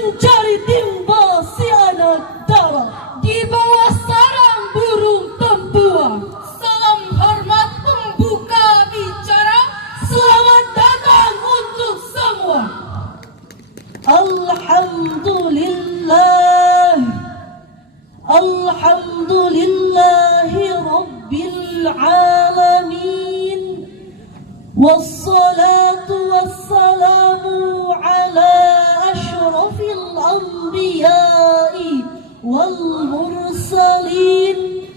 mencari timba si anak darah di bawah sarang burung tempua. Salam hormat pembuka bicara. Selamat datang untuk semua. Alhamdulillah, alhamdulillahi rabbil alamin. Wassalatu wassalamu ala ashrafil anbiya'i wal mursalin,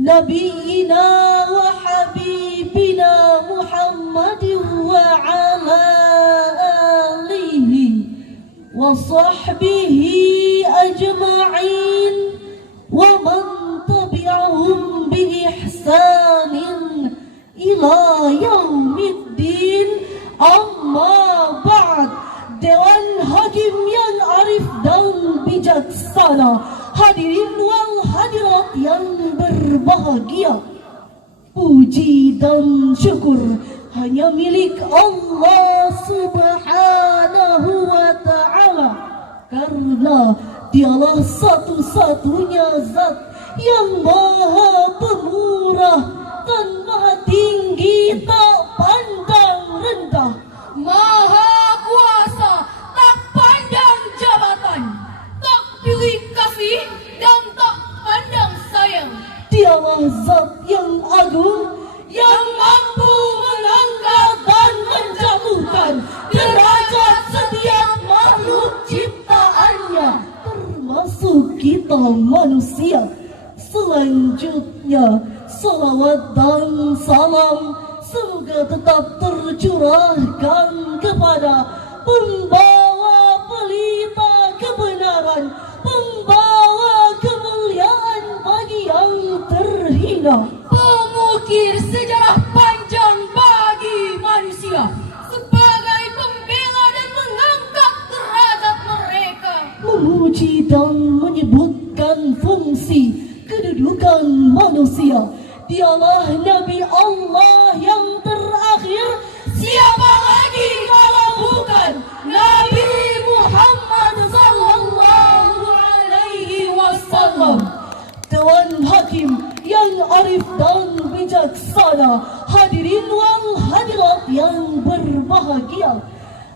nabiyyina wa habibina Muhammadin wa ala alihi wa sahbihi ajma'in wa man tabi'ahum bi ihsanin ila yaumiddin. Amma ba'd. Dewan Hakim yang arif dan bijaksana, hadirin wal hadirat yang berbahagia, puji dan syukur hanya milik Allah Subhanahu wa ta'ala, karena Dialah satu-satunya zat yang maha pemurah dan maha tinggi, tak pandang rendah, Maha kuasa, tak pandang jabatan, tak pilih kasih dan tak pandang sayang. Dialah zat yang agung, yang mampu mengangkat dan menjatuhkan derajat setiap makhluk ciptaannya, termasuk kita manusia. Selanjutnya, salawat dan salam semoga tetap tercurahkan kepada pembawa pelita kebenaran, pembawa kemuliaan bagi yang terhina, Pengukir sejarah panjang bagi manusia, sebagai pembela dan mengangkat derajat mereka. memuji dan menyebutkan fungsi kedudukan manusia. Dialah Nabi Allah yang terakhir. Siapa lagi kalau bukan Nabi Muhammad sallallahu alaihi wasallam. Dewan Hakim yang arif dan bijaksana, hadirin wal hadirat yang berbahagia.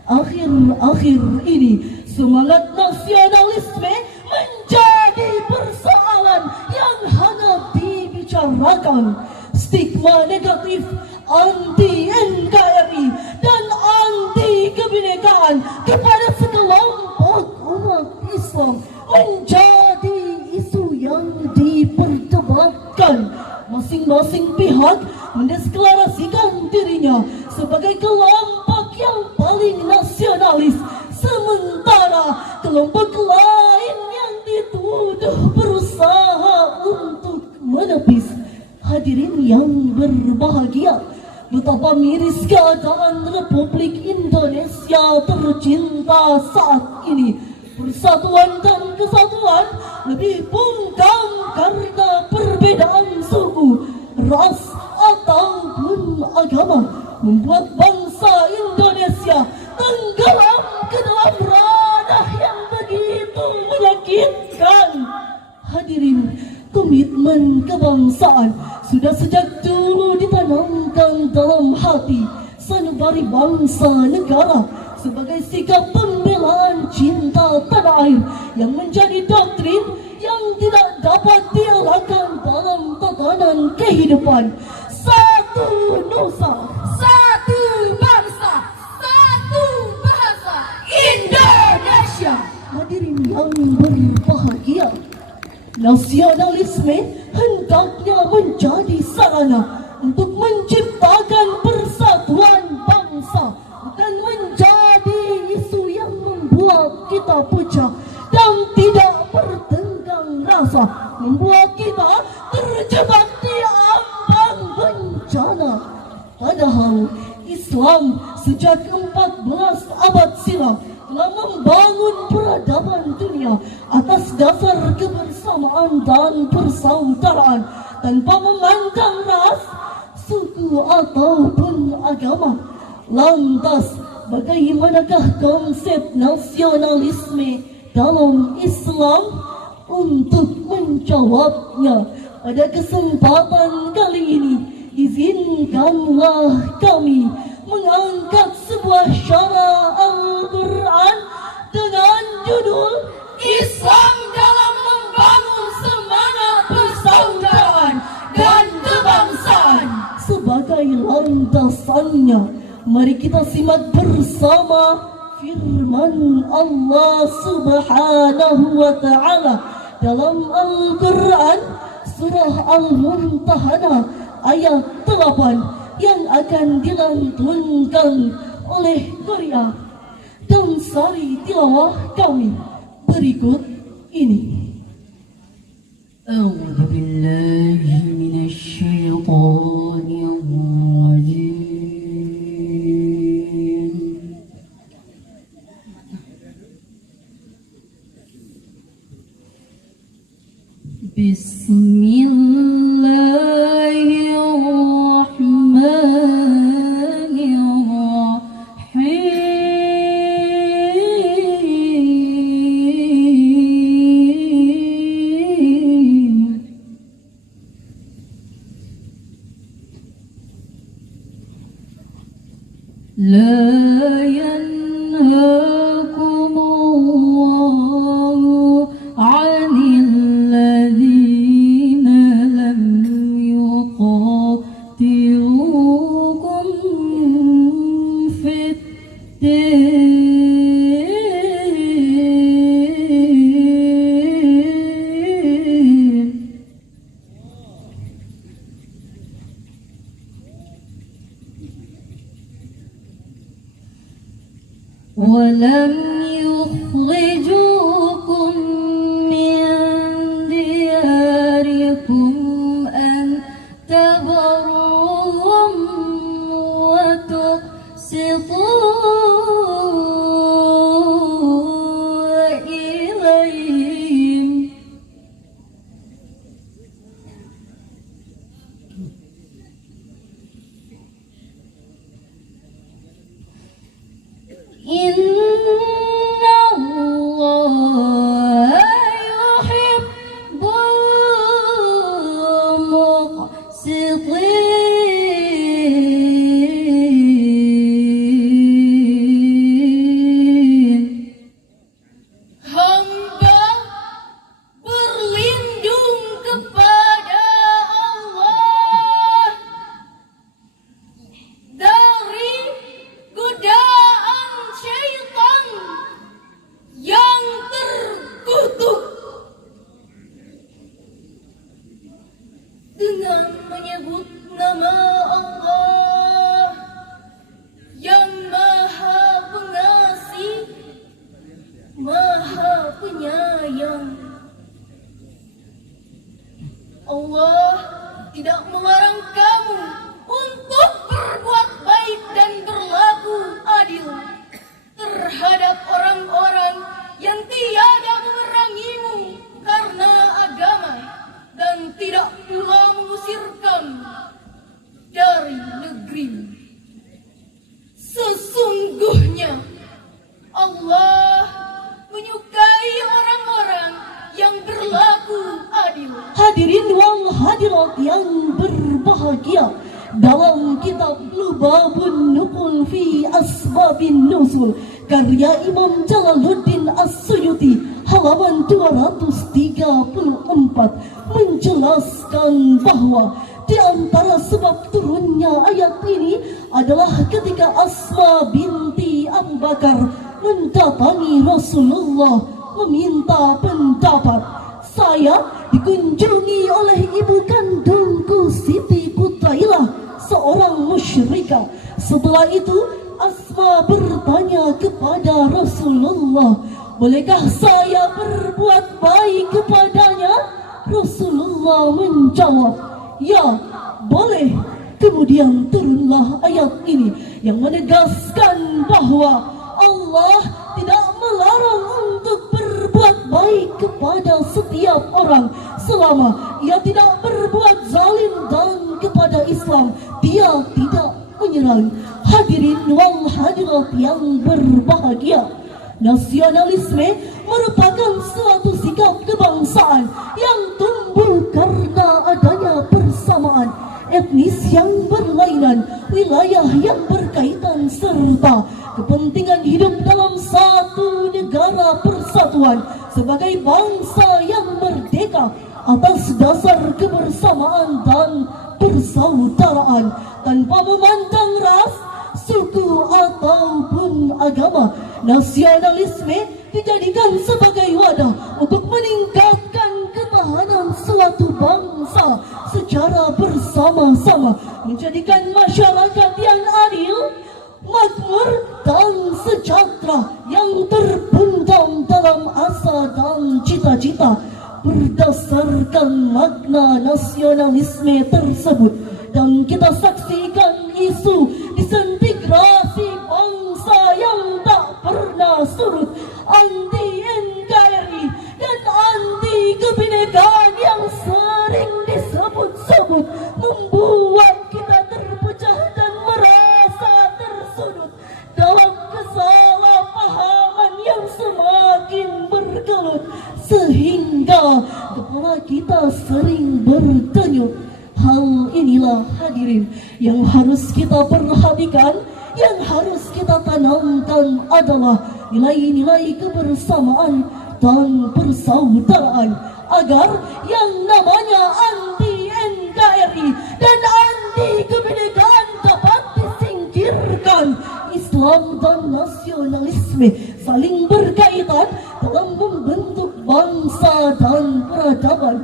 Akhir-akhir ini semangat nasionalisme menjadi persoalan yang hangat dibicarakan. Stigma negatif anti NKRI dan anti kebinekaan kepada sekelompok umat Islam menjadi isu yang diperdebatkan. Masing-masing pihak mendeklarasikan dirinya sebagai kelompok yang paling nasionalis, sementara kelompok lain yang dituduh berusaha untuk menepis. Hadirin yang berbahagia, betapa miris keadaan Republik Indonesia tercinta saat ini. Persatuan dan kesatuan lebih bungkam karena perbedaan suku, ras ataupun agama membuat bangsa Indonesia tenggelam ke dalam ranah yang begitu menyakitkan. Hadirin, komitmen kebangsaan sudah sejak dulu ditanamkan dalam hati sanubari bangsa negara sebagai sikap pembelaan cinta tanah air yang menjadi doktrin yang tidak dapat dielakkan dalam tatanan kehidupan. Satu nusa, Satu bangsa, satu bahasa, Indonesia. hadirin yang berbahagia, nasionalisme hendaknya menjadi sarana untuk menciptakan persatuan bangsa, bukan menjadi isu yang membuat kita pecah dan tidak bertenggang rasa, membuat kita terjebak di ambang bencana. Padahal Islam sejak 14 abad silam telah membangun peradaban dunia atas dasar kebersamaan dan persaudaraan tanpa memandang ras, suku ataupun agama. Lantas, bagaimanakah konsep nasionalisme dalam Islam. Untuk menjawabnya pada kesempatan kali ini, izinkanlah kami mengangkat sebuah syarah Al-Quran dengan judul Islam dalam membangun semangat persaudaraan dan kebangsaan. Sebagai landasannya, mari kita simak bersama firman Allah Subhanahu wa Ta'ala dalam Al-Quran surah Al-Mumtahanah ayat 8 yang akan dilantunkan oleh Korea dan sari tilawah kami berikut ini. A'udzu billahi minasy syaithanir rajim. Bismillahirrahmanirrahim. لا ينهاكم الله عن الذين لم يقاتلوكم في الدين ولم يخرجوكم من دياركم أن تبروهم وتقسطوا إليهم إن الله يحب المقسطين. Hamba berlindung kepada Allah dari godaan syaitan yang terkutuk dengan menyebut nama Allah yang Maha Pengasih, Maha Penyayang. Allah tidak melarang kamu untuk berbuat baik dan berlaku adil terhadap orang-orang yang tiada memerangimu karena agama dan tidak pula mengusirkan dari negerimu. Sesungguhnya Allah menyukai orang-orang yang berlaku adil. Hadirin wal hadirat yang berbahagia, dalam kitab Lubabun Nuqul fi Asbabin Nuzul karya Imam Jalaluddin As-Suyuti halaman 234 menjelaskan bahwa di antara sebab turunnya ayat ini adalah ketika Asma binti Abu Bakar mendatangi Rasulullah meminta pendapat. Saya dikunjungi oleh ibu kandungku Siti Kutailah, seorang musyrikah. Setelah itu Asma bertanya kepada Rasulullah, bolehkah saya berbuat baik kepadanya? Rasulullah menjawab, ya boleh. Kemudian turunlah ayat ini yang menegaskan bahwa Allah tidak melarang untuk berbuat baik kepada setiap orang selama ia tidak berbuat zalim, dan kepada Islam dia tidak menyerang. Hadirin wal hadirat yang berbahagia, Nasionalisme merupakan suatu sikap kebangsaan yang tumbuh karena adanya persamaan etnis yang berlainan, wilayah yang berkaitan, serta kepentingan hidup dalam satu negara persatuan sebagai bangsa yang merdeka atas dasar kebersamaan dan persaudaraan tanpa memandang ras, suku ataupun agama. Nasionalisme dijadikan sebagai wadah untuk meningkatkan ketahanan suatu bangsa secara bersama-sama, menjadikan masyarakat yang adil, makmur dan sejahtera yang terpendam dalam asa dan cita-cita. Berdasarkan makna nasionalisme tersebut, dan kita saksikan isu disintegrasi bangsa yang tak pernah surut, anti NKRI dan anti kebinekaan yang sering disebut-sebut, membuat kita terpecah dan merasa tersudut dalam kesalahpahaman yang semakin bergelut, sehingga kepala kita sering berdenyut. Hal inilah hadirin yang harus kita perhatikan, yang harus kita tanamkan adalah nilai-nilai kebersamaan dan persaudaraan, agar yang namanya anti NKRI dan anti kebinekaan dapat disingkirkan. Islam dan nasionalisme saling berkaitan dalam membentuk bangsa dan peradaban.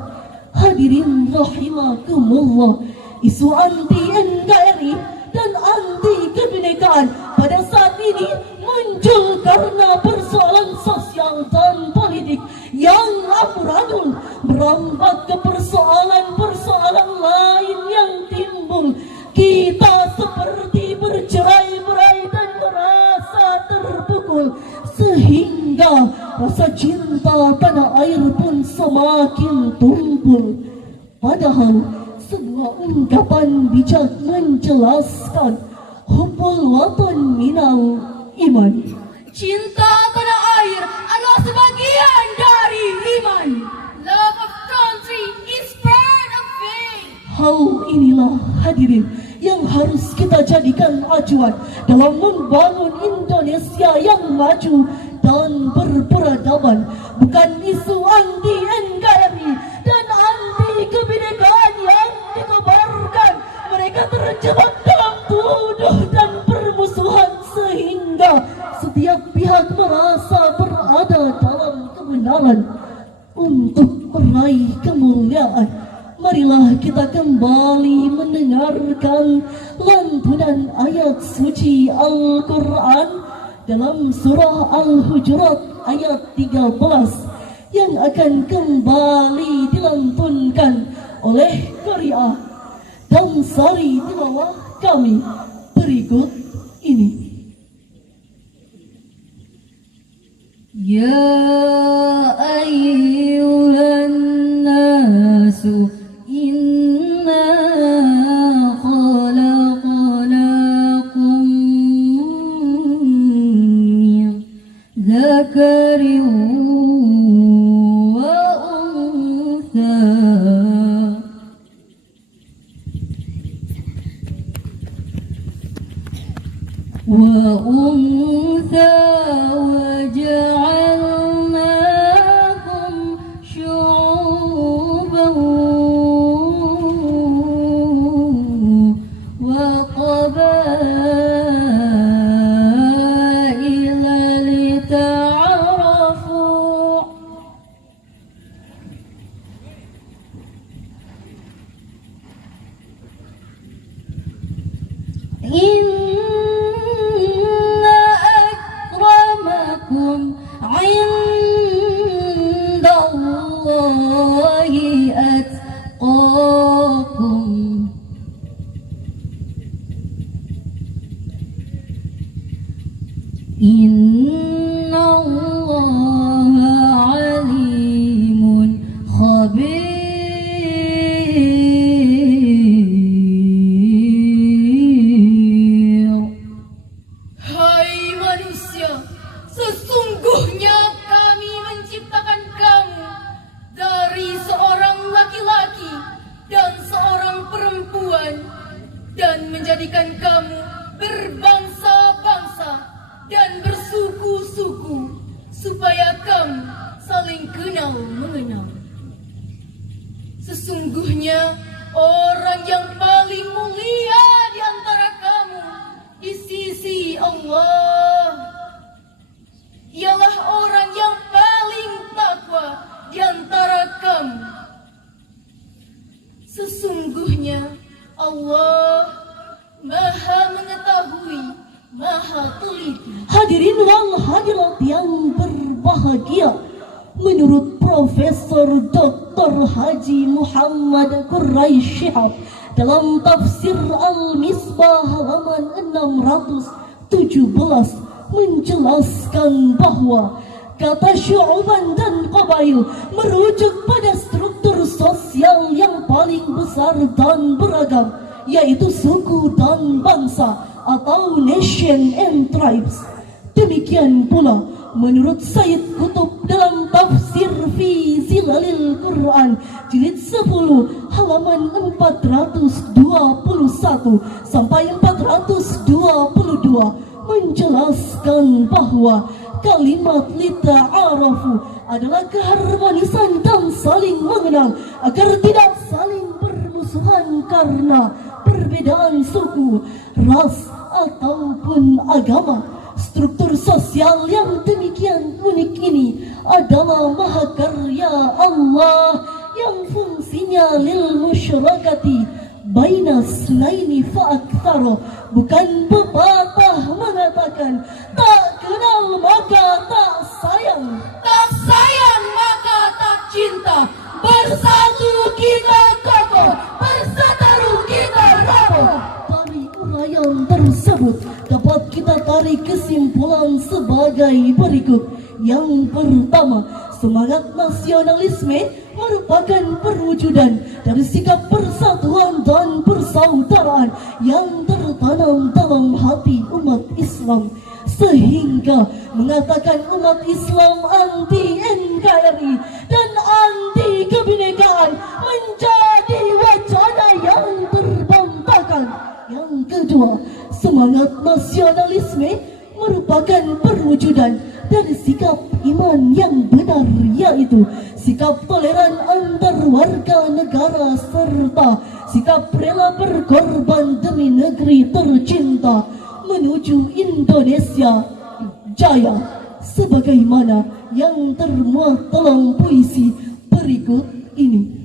Hadirin rahimakumullah, isu anti NKRI dan anti kebinekaan pada saat ini muncul karena persoalan sosial dan politik yang amburadul, merambat ke persoalan-persoalan lain yang timbul. Kita seperti bercerai-berai dan merasa terpukul, sehingga rasa cinta tanah air pun semakin tumpul. Padahal sebuah ungkapan bijak menjelaskan hubbul watan minal iman. Cinta tanah air adalah sebagian dari iman. Love of country is part of faith. Hal inilah hadirin yang harus kita jadikan acuan dalam membangun Indonesia yang maju dan berperadaban, bukan isu anti NKRI dan anti kebinekaan yang dikabarkan mereka terjebak dalam tuduh dan permusuhan, sehingga setiap pihak merasa berada dalam kebenaran. Untuk meraih kemuliaan, marilah kita kembali mendengarkan lantunan ayat suci Al-Quran dalam surah Al-Hujurat ayat 13 yang akan kembali dilantunkan oleh Qari'ah dan sari tilawah kami berikut ini. Ya ayyuhan nasu inna khalaqnakum min dzakarin wa untha وجعلناكم شعوبا وقبائل لتعارفوا rakam saling kenal mengenal. Sesungguhnya orang yang paling mulia di antara kamu di sisi Allah ialah orang yang paling takwa di antara kamu. Sesungguhnya Allah Maha mengetahui, Maha teliti. Hadirin wal hadirat yang berbahagia, menurut Profesor Dr. Haji Muhammad Quraish Shihab dalam tafsir Al-Misbah halaman 617 menjelaskan bahwa kata syu'uban dan qabail merujuk pada struktur sosial yang paling besar dan beragam, yaitu suku dan bangsa atau nation and tribes. Demikian pula menurut Sayyid Qutb dalam tafsir fi Zilalil Quran jilid 10 halaman 421 sampai 422 menjelaskan bahwa kalimat lita'arafu adalah keharmonisan dan saling mengenal agar tidak saling bermusuhan karena perbedaan suku, ras ataupun agama. Struktur sosial yang demikian unik ini adalah mahakarya Allah yang fungsinya lil musyarakati baina snaini fa'aktharo. Bukan pepatah mengatakan tak kenal maka tak sayang, Tak sayang maka tak cinta. Bersatu kita kokoh, berseteru kita roboh. dari uraian tersebut dapat kita tarik kesimpulan sebagai berikut. Yang pertama, semangat nasionalisme merupakan perwujudan dari sikap persatuan dan persaudaraan yang tertanam dalam hati umat Islam, sehingga mengatakan umat Islam anti NKRI dan anti kebinekaan menjadi wacana yang terbantahkan. Yang kedua, semangat nasionalisme merupakan perwujudan dari sikap iman yang benar, yaitu sikap toleran antar warga negara serta sikap rela berkorban demi negeri tercinta menuju Indonesia Jaya, sebagaimana yang termuat dalam puisi berikut ini.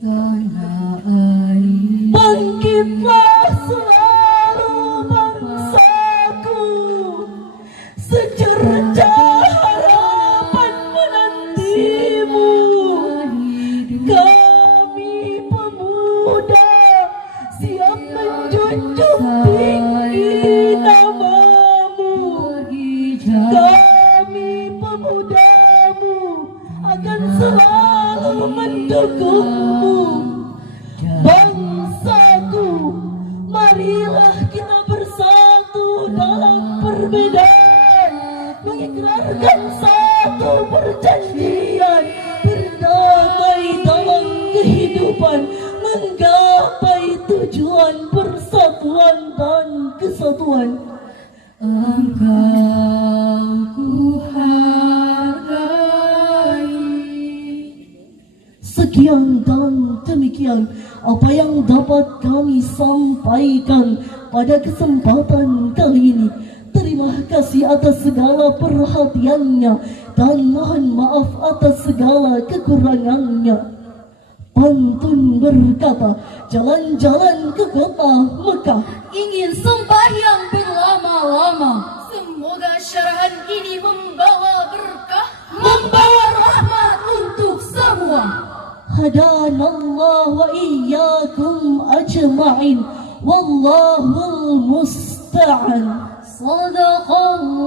Tanah air Bangkitlah selalu bangsaku, secercah harapan menantimu. Kami pemuda siap menjunjung tinggi namamu. Kami pemudamu akan selalu mendukungmu. Bangsaku, marilah kita bersatu dalam perbedaan, mengikrarkan satu perjanjian, berdamai dalam kehidupan, menggapai tujuan persatuan dan kesatuan. Engkau ku hargai. Sekian dan demikian apa yang dapat kami sampaikan pada kesempatan kali ini. Terima kasih atas segala perhatiannya dan mohon maaf atas segala kekurangannya. Pantun berkata, jalan-jalan ke kota Mekah Ingin sembahyang berlama-lama. Semoga syarahan ini membawa berkah, membawa rahmat untuk semua. Hadanallah wa iyyakum ajma'in. Wallahul musta'an. Sadaqallah